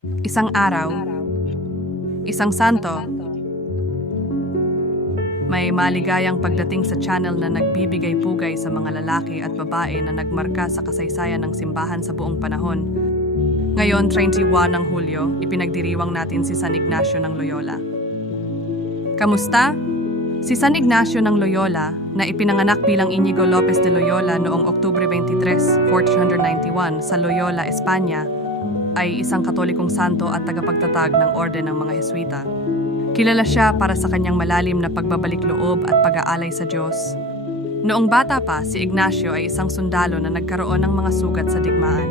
Isang araw, isang santo, may maligayang pagdating sa channel na nagbibigay pugay sa mga lalaki at babae na nagmarka sa kasaysayan ng simbahan sa buong panahon. Ngayon, 21 ng Hulyo, ipinagdiriwang natin si San Ignacio ng Loyola. Kamusta? Si San Ignacio ng Loyola, na ipinanganak bilang Inigo Lopez de Loyola noong Oktubre 23, 1491 sa Loyola, Espanya, ay isang katolikong santo at tagapagtatag ng Orden ng mga Heswita. Kilala siya para sa kanyang malalim na pagbabalik loob at pag-aalay sa Diyos. Noong bata pa, si Ignacio ay isang sundalo na nagkaroon ng mga sugat sa digmaan.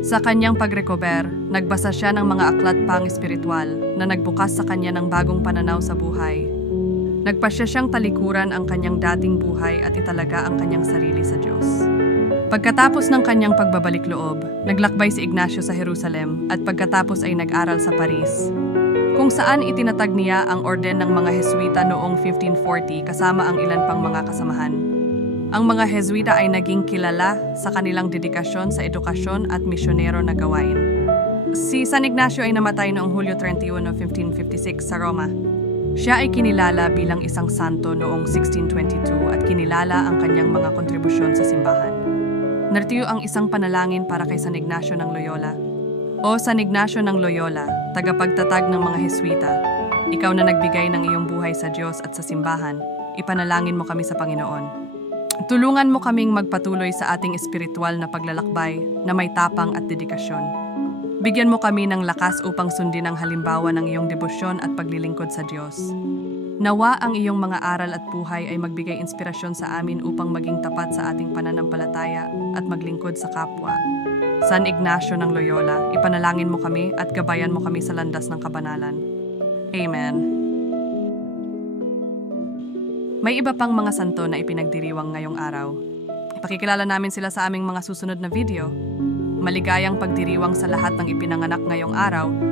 Sa kanyang pagrecover, nagbasa siya ng mga aklat pang espiritual na nagbukas sa kanya ng bagong pananaw sa buhay. Nagpasya siyang talikuran ang kanyang dating buhay at italaga ang kanyang sarili sa Diyos. Pagkatapos ng kanyang pagbabalik loob, naglakbay si Ignacio sa Jerusalem at pagkatapos ay nag-aral sa Paris, kung saan itinatag niya ang orden ng mga Heswita noong 1540 kasama ang ilan pang mga kasamahan. Ang mga Heswita ay naging kilala sa kanilang dedikasyon sa edukasyon at misyonero na gawain. Si San Ignacio ay namatay noong Hulyo 31 ng 1556 sa Roma. Siya ay kinilala bilang isang santo noong 1622 at kinilala ang kanyang mga kontribusyon sa simbahan. Nartiyo ang isang panalangin para kay San Ignacio ng Loyola. O San Ignacio ng Loyola, tagapagtatag ng mga Heswita, ikaw na nagbigay ng iyong buhay sa Diyos at sa simbahan, ipanalangin mo kami sa Panginoon. Tulungan mo kaming magpatuloy sa ating espiritual na paglalakbay na may tapang at dedikasyon. Bigyan mo kami ng lakas upang sundin ang halimbawa ng iyong debosyon at paglilingkod sa Diyos. Nawa ang iyong mga aral at buhay ay magbigay inspirasyon sa amin upang maging tapat sa ating pananampalataya at maglingkod sa kapwa. San Ignacio ng Loyola, ipanalangin mo kami at gabayan mo kami sa landas ng kabanalan. Amen. May iba pang mga santo na ipinagdiriwang ngayong araw. Ipakikilala namin sila sa aming mga susunod na video. Maligayang pagdiriwang sa lahat ng ipinanganak ngayong araw